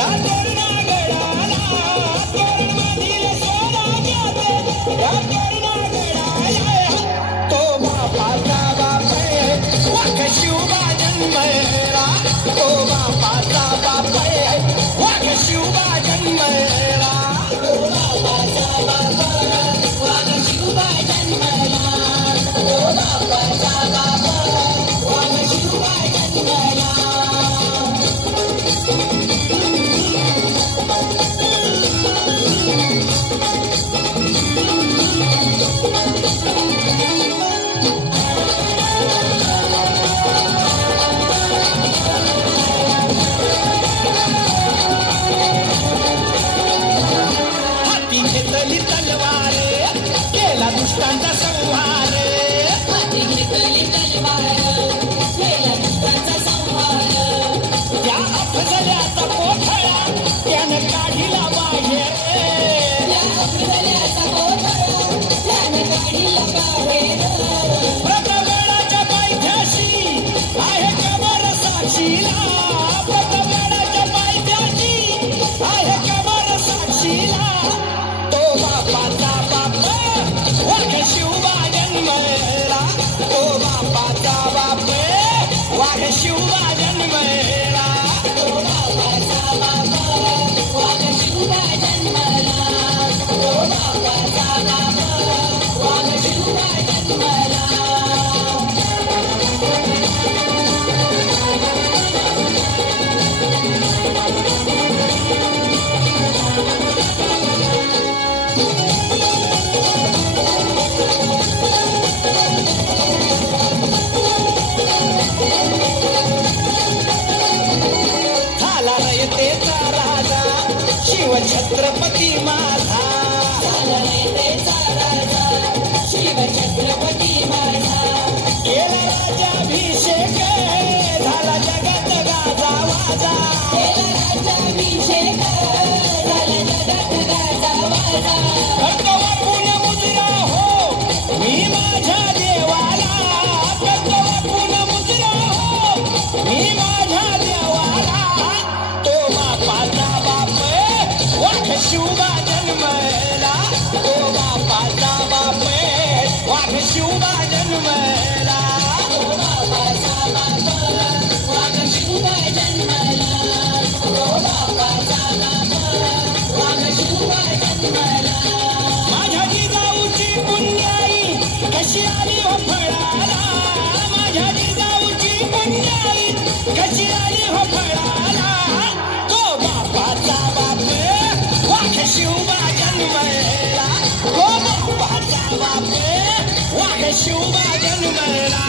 या तोरणागडाला तोरणमधील सोनाग्याचे या तोरणागडाला तो बापाचा बाप वाघ शिवबा जन्मला तो बापाचा बाप वाघ शिवबा जन्मला तो बापाचा बाप वाघ शिवबा जन्मला तो बापाचा बाप वाघ शिवबा जन्मला दुष्टांचा संहार हाती घेतली तलवार केला दुष्टांचा संहार त्या अफजल्याचा कोठळा त्यानं काढिला बाहेर त्या अफजल्याचा कोठळा त्यानं काढिला बाहेर प्रतापगडाच्या पायथ्याशी आहे कबर साक्षीला प्रतापगडाच्या पायथ्याशी आहे कबर साक्षीला तो बापाचा बाप वाघ शिवबा जन्मला तो बापाचा बाप वाघ शिवबा जन्मला तो बापाचा बाप वाघ शिवबा जन्मला तो बापाचा बाप वाघ शिवबा जन्मला शिव छत्रपती माझा शिव छत्रपती माझा केला राजाभिषेक झाला जगात गाजा वाजा केला राजाभिषेक झाला जगात गाजा वाजा वापून मुजरा हो मी माझ्या देवाला वापून मुजरा हो मी माझ्या देवाला तो बापाचा बाप वाघ शिवबा जन्मला तो बापाचा बाप वाघ शिवबा जन्मला तो बापाचा बाप वाघ शिवबा जन्मला तो बापाचा बाप वाघ शिवबा जन्मला माझ्या जिजाऊची पुण्याई कशी आली हो फळाला माझ्या जिजाऊची पुण्याई कशी आली हो फळाला तो बापाचा बाप वाघ शिवबा जन्मला तो बापाचा बाप वाघ शिवबा जन्मला